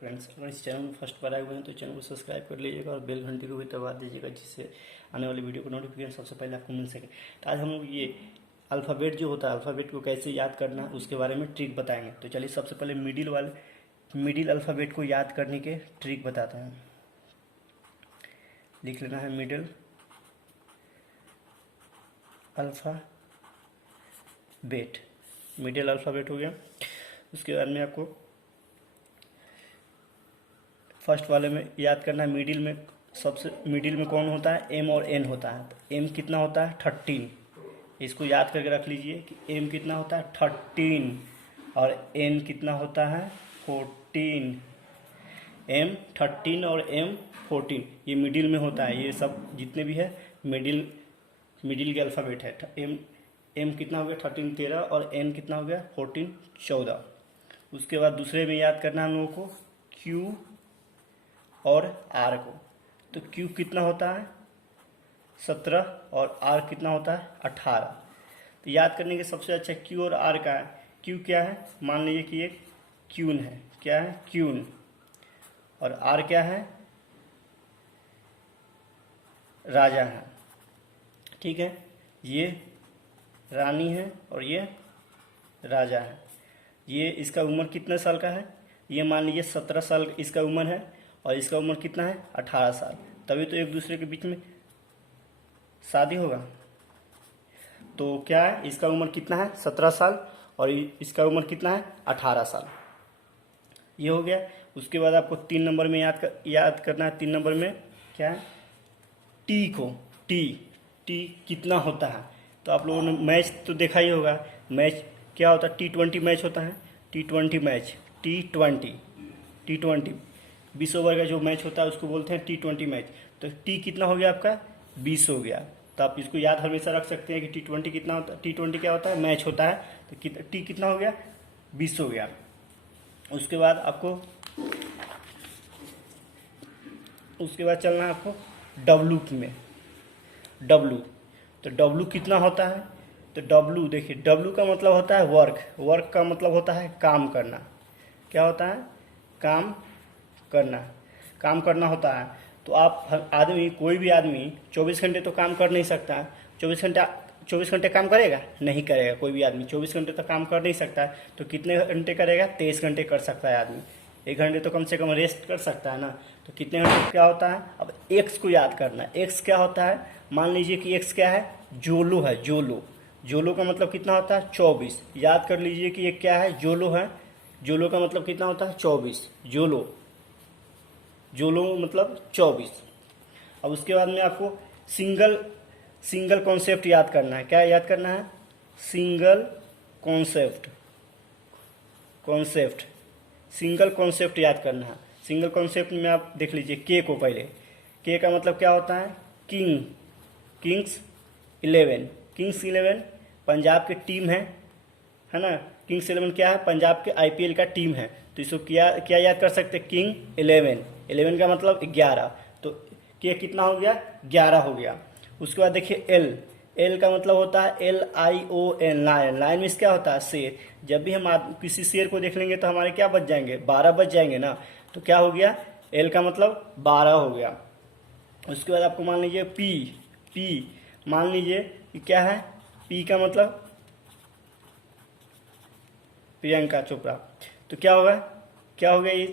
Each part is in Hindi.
फ्रेंड्स, अगर इस चैनल में फर्स्ट बार आए हुए हैं तो चैनल को सब्सक्राइब कर लीजिएगा और बेल घंटी को भी दबा दीजिएगा, जिससे आने वाली वीडियो को नोटिफिकेशन सबसे पहले आपको मिल सके। तो आज हम लोग ये अल्फ़ाबेट जो होता है, अल्फ़ाबेट को कैसे याद करना है उसके बारे में ट्रिक बताएंगे। तो चलिए सबसे पहले मिडिल अल्फ़ाबेट को याद करने के ट्रिक बताते हैं। लिख लेना है मिडिल अल्फ़ाबेट। मिडिल अल्फ़ाबेट हो गया। उसके बाद में आपको फर्स्ट वाले में याद करना है। सबसे मिडिल में कौन होता है? एम और एन होता है। तो एम कितना होता है? 13। इसको याद करके रख लीजिए कि एम कितना होता है? 13 और एन कितना होता है? 14। एम 13 और एम 14 ये मिडिल में होता है। ये सब जितने भी है मिडिल के अल्फ़ाबेट है। एम कितना हो गया? 13 13 और एन कितना हो गया? 14 14। उसके बाद दूसरे में याद करना है हम लोगों को क्यू और आर को। तो क्यू कितना होता है? 17 और आर कितना होता है? 18। तो याद करने के सबसे अच्छा क्यू और आर का है। क्यू क्या है? मान लीजिए कि एक क्यून है। क्या है? क्यून। और आर क्या है? राजा है। ठीक है, ये रानी है और ये राजा है। ये इसका उम्र कितने साल का है? ये मान लीजिए 17 साल इसका उम्र है और इसका उम्र कितना है? 18 साल। तभी तो एक दूसरे के बीच में शादी होगा। तो क्या है? इसका उम्र कितना है? 17 साल और इसका उम्र कितना है? 18 साल। ये हो गया। उसके बाद आपको 3 नंबर में याद करना है। 3 नंबर में क्या है? टी को। टी कितना होता है? तो आप लोगों ने मैच तो देखा ही होगा। मैच क्या होता है? T20 मैच होता है। T20 match. T20 20 ओवर का जो मैच होता है उसको बोलते हैं T20 मैच। तो टी कितना हो गया आपका? 20 हो गया। तो आप इसको याद हमेशा रख सकते हैं कि T20 कितना होता है। T20 क्या होता है? मैच होता है। तो टी कितना हो गया? 20 हो गया। उसके बाद चलना है आपको डब्लू में। डब्लू। तो डब्लू कितना होता है? तो डब्लू देखिए, डब्लू का मतलब होता है वर्क। वर्क का मतलब होता है काम करना। क्या होता है? काम करना होता है। तो आप आदमी, कोई भी आदमी 24 घंटे तो काम कर नहीं सकता है। 24 घंटे काम करेगा? नहीं करेगा। कोई भी आदमी 24 घंटे तो काम कर नहीं सकता है। तो कितने घंटे करेगा? 23 घंटे कर सकता है आदमी। 1 घंटे तो कम से कम रेस्ट कर सकता है ना। तो कितने घंटे क्या होता है? अब एक्स को याद करना है। एक्स क्या होता है? मान लीजिए कि एक्स क्या है? जोलो है। जोलो का मतलब कितना होता है? 24। याद कर लीजिए कि ये क्या है? जोलो है। जोलो का मतलब कितना होता है? 24। जोलो मतलब 24। अब उसके बाद में आपको सिंगल कॉन्सेप्ट याद करना है। क्या याद करना है? सिंगल कॉन्सेप्ट याद करना है। सिंगल कॉन्सेप्ट में आप देख लीजिए के को पहले। के का मतलब क्या होता है? किंग्स 11 पंजाब की टीम है ना। किंग्स 11 क्या है? पंजाब के आईपीएल का टीम है। तो इसको क्या याद कर सकते हैं? किंग 11 का मतलब 11। तो के कितना हो गया? 11 हो गया। उसके बाद देखिए एल का मतलब होता है LION, लाइन में क्या होता है? शेर। जब भी हम किसी शेर को देख लेंगे तो हमारे क्या बच जाएंगे? 12 बच जाएंगे ना। तो क्या हो गया? एल का मतलब 12 हो गया। उसके बाद आपको मान लीजिए पी मान लीजिए कि क्या है? पी का मतलब प्रियंका चोपड़ा। तो क्या होगा? क्या हो गया? ये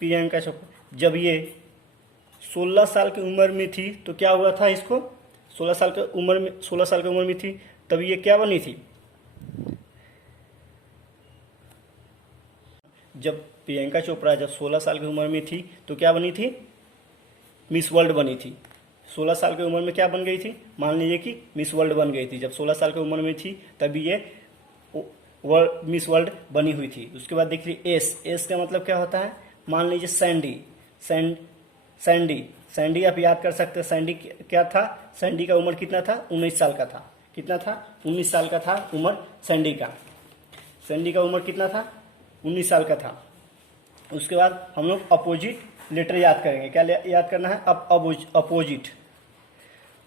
प्रियंका चोपड़ा जब ये 16 साल की उम्र में थी तो क्या हुआ था इसको? 16 साल की उम्र में थी तब ये क्या बनी थी? जब प्रियंका चोपड़ा जब 16 साल की उम्र में थी तो क्या बनी थी? मिस वर्ल्ड बनी थी। 16 साल की उम्र में क्या बन गई थी? मान लीजिए कि मिस वर्ल्ड बन गई थी। जब 16 साल की उम्र में थी तभी ये मिस वर्ल्ड बनी हुई थी। उसके बाद देखिए एस का मतलब क्या होता है? मान लीजिए सैंडी आप याद कर सकते हैं। सैंडी क्या था? सैंडी का उम्र कितना था? 19 साल का था। कितना था? 19 साल का था उम्र सैंडी का उम्र कितना था? 19 साल का था। उसके बाद हम लोग अपोजिट लेटर याद करेंगे। क्या याद करना है?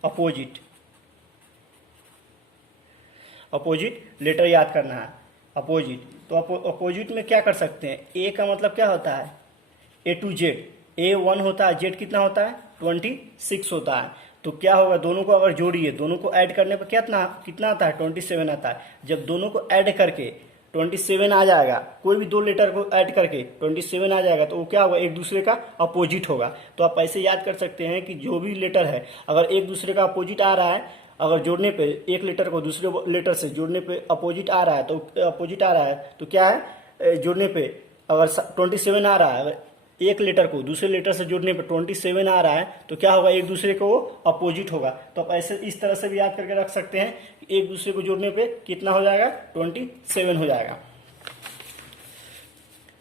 अपोजिट लेटर याद करना है। अपोजिट। तो अपोजिट में क्या कर सकते हैं? ए का मतलब क्या होता है? ए टू जेड, ए 1 होता है, जेड कितना होता है 26 होता है। तो क्या होगा, दोनों को अगर जोड़िए, दोनों को ऐड करने पर कितना कितना आता है 27 आता है। जब दोनों को ऐड करके 27 आ जाएगा, कोई भी दो लेटर को ऐड करके 27 आ जाएगा, तो वो क्या होगा, एक दूसरे का अपोजिट होगा। तो आप ऐसे याद कर सकते हैं कि जो भी लेटर है अगर एक दूसरे का अपोजिट आ रहा है, अगर जोड़ने पे एक लेटर को दूसरे लेटर से जोड़ने पे अपोजिट आ रहा है, तो अपोजिट आ रहा है तो क्या है, जोड़ने पे अगर 27 आ रहा है, अगर एक लेटर को दूसरे लेटर से जोड़ने पे 27 आ रहा है, तो क्या होगा, एक दूसरे को वो अपोजिट होगा। तो आप ऐसे इस तरह से भी याद करके रख सकते हैं कि एक दूसरे को जोड़ने पे कितना हो जाएगा 27 हो जाएगा।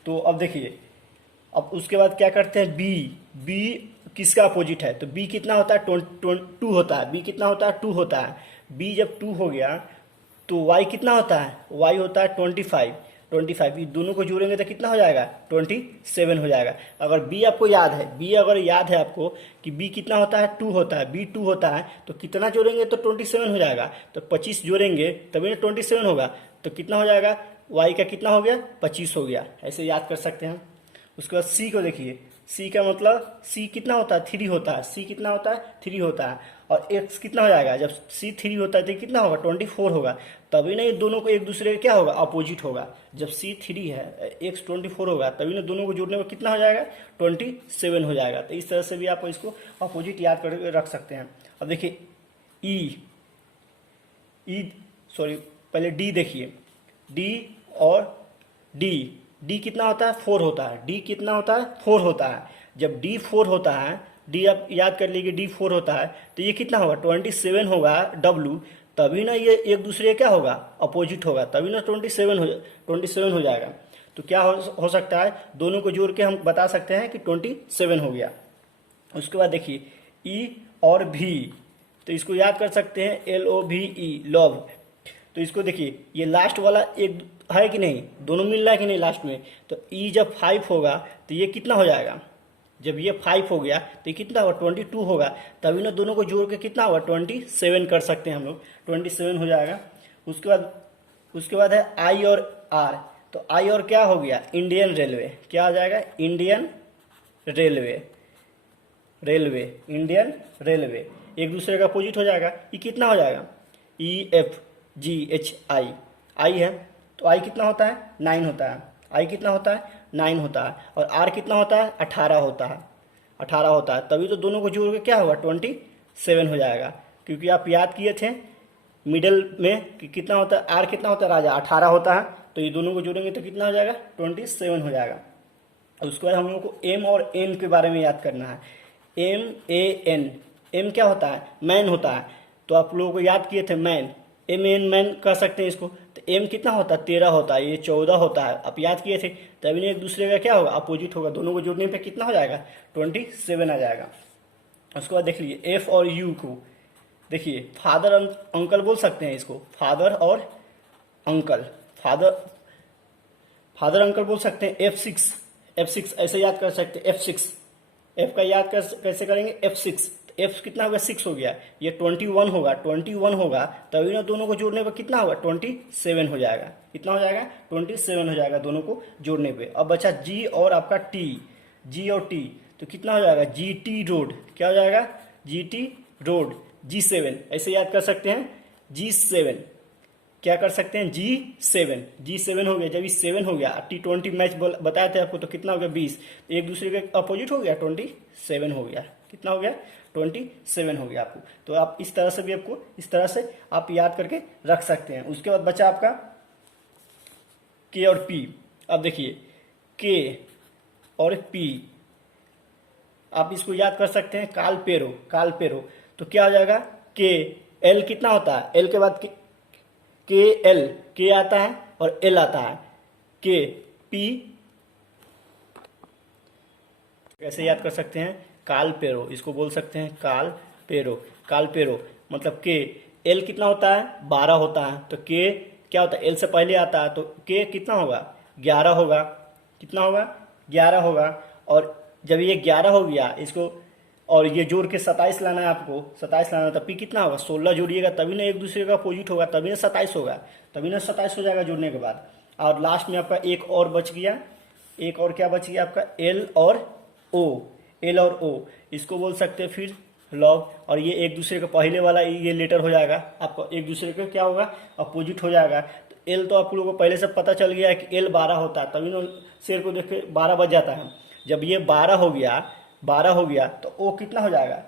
तो अब देखिए, अब उसके बाद क्या करते हैं, बी, बी किसका अपोजिट है, तो बी कितना होता है 2 होता है, बी कितना होता है 2 होता है। बी जब 2 हो गया तो वाई कितना होता है, वाई होता है 25, ये दोनों को जोड़ेंगे तो कितना हो जाएगा 27 हो जाएगा। अगर बी आपको याद है, बी अगर याद है आपको कि बी कितना होता है 2 होता है, बी 2 होता है, तो कितना जोड़ेंगे तो 27 हो जाएगा। तो 25 जोड़ेंगे तभी ना 27 होगा, तो कितना हो जाएगा, वाई का कितना हो गया 25 हो गया। ऐसे याद कर सकते हैं। उसके बाद सी को देखिए, सी का मतलब सी कितना होता है 3 होता है, सी कितना होता है 3 होता है। और एक्स कितना हो जाएगा, जब सी 3 होता है तो कितना होगा 24 होगा। तभी ना ये दोनों को एक दूसरे का क्या होगा अपोजिट होगा। जब सी 3 है, एक्स 24 होगा, तभी ना दोनों को जोड़ने में कितना हो जाएगा 27 हो जाएगा। तो इस तरह से भी आप इसको अपोजिट याद करके रख सकते हैं। अब देखिए पहले डी देखिए, डी और डी कितना होता है 4 होता है, डी कितना होता है 4 होता है। जब डी 4 होता है, डी आप याद कर लीजिए, डी 4 होता है, तो ये कितना होगा 27 होगा डब्लू, तभी ना ये एक दूसरे क्या होगा अपोजिट होगा, तभी ना 27 हो जाएगा। तो क्या हो सकता है, दोनों को जोड़ के हम बता सकते हैं कि 27 हो गया। उसके बाद देखिए ई और भी, तो इसको याद कर सकते हैं LOVE, लव। तो इसको देखिए, ये लास्ट वाला एक है कि नहीं, दोनों मिल रहा है कि नहीं लास्ट में। तो ई जब 5 होगा तो ये कितना हो जाएगा, जब ये 5 हो गया तो ये कितना होगा 22 होगा, तभी ना दोनों को जोड़ के कितना होगा 27 कर सकते हैं हम लोग, 27 हो जाएगा। उसके बाद है आई और आर, तो आई और क्या हो गया इंडियन रेलवे, क्या हो जाएगा इंडियन इंडियन रेलवे, एक दूसरे का अपोजिट हो जाएगा। ये कितना हो जाएगा EFGHI, आई है तो आई कितना होता है 9 होता है, आई कितना होता है 9 होता है। और आर कितना होता है 18 होता है, तभी तो दोनों को जोड़ के क्या होगा 27 हो जाएगा। क्योंकि आप याद किए थे मिडल में कि कितना होता है, आर कितना होता है राजा 18 होता है, तो ये दोनों को जोड़ेंगे तो कितना हो जाएगा 27 हो जाएगा। उसके बाद हम लोग को एम और एन के बारे में याद करना है। MAN, एम क्या होता है मैन होता है, तो आप लोगों को याद किए थे मैन, MAN मैन कर सकते हैं इसको। तो एम कितना होता है 13 होता है, ये 14 होता है, आप याद किए थे। तभी एक दूसरे का क्या होगा अपोजिट होगा, दोनों को जोड़ने पे कितना हो जाएगा 27 आ जाएगा। उसके बाद देख लीजिए एफ और यू को देखिए, फादर अंकल बोल सकते हैं इसको, फादर और अंकल, फादर अंकल बोल सकते हैं। F6 ऐसे याद कर सकते हैं, F6, एफ का याद कैसे करेंगे F6, एफ कितना होगा 6 हो गया, ये 21 होगा, तभी ना दोनों को जोड़ने पर कितना होगा 27 हो जाएगा। कितना हो जाएगा 27 हो जाएगा दोनों को जोड़ने पे। अब बचा जी और आपका जी और टी, तो कितना हो जाएगा GT रोड, क्या हो जाएगा GT रोड, G7 ऐसे याद कर सकते हैं, G7 क्या कर सकते हैं G7 हो गया। जब ये 7 हो गया, T20 मैच बताए थे आपको, तो कितना हो गया 20, एक दूसरे के अपोजिट हो गया 27 हो गया। कितना हो गया 27 हो गया आपको। तो आप इस तरह से भी आपको इस तरह से आप याद करके रख सकते हैं। उसके बाद बचा आपका के और पी। अब देखिए के और पी आप इसको याद कर सकते हैं कालपेरो, तो क्या हो जाएगा के एल कितना होता है, एल के बाद के एल, के आता है और एल आता है, के पी कैसे याद कर सकते हैं कालपेरो, इसको बोल सकते हैं कालपेरो मतलब के एल कितना होता है 12 होता है, तो के क्या होता है एल से पहले आता है, तो के कितना होगा 11 होगा, कितना होगा 11 होगा। और जब ये 11 हो गया इसको और ये जोड़ के 27 लाना है आपको, 27 लाना है, तो पी कितना होगा 16 जोड़िएगा तभी ना एक दूसरे का अपोजिट होगा, तभी ना 27 होगा, तभी ना 27 हो जाएगा जोड़ने के बाद। और लास्ट में आपका एक और बच गया, एक और क्या बच गया आपका एल और ओ, एल और ओ, इसको बोल सकते हैं फिर लॉग, और ये एक दूसरे का पहले वाला ये लेटर हो जाएगा, आपको एक दूसरे का क्या होगा अपोजिट हो जाएगा। तो एल तो आप लोगों को पहले से पता चल गया है कि एल 12 होता है, तभी ना शेर को देख के 12 बज जाता है। जब ये 12 हो गया, 12 हो गया तो ओ कितना हो जाएगा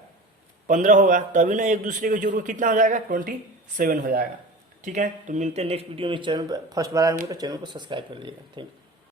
15 होगा, तभी ना एक दूसरे के जोड़ को कितना हो जाएगा 27 हो जाएगा। ठीक है, तो मिलते हैं नेक्स्ट वीडियो में। चैनल पर फर्स्ट बार आए होंगे तो चैनल को सब्सक्राइब कर लीजिएगा। Thank you.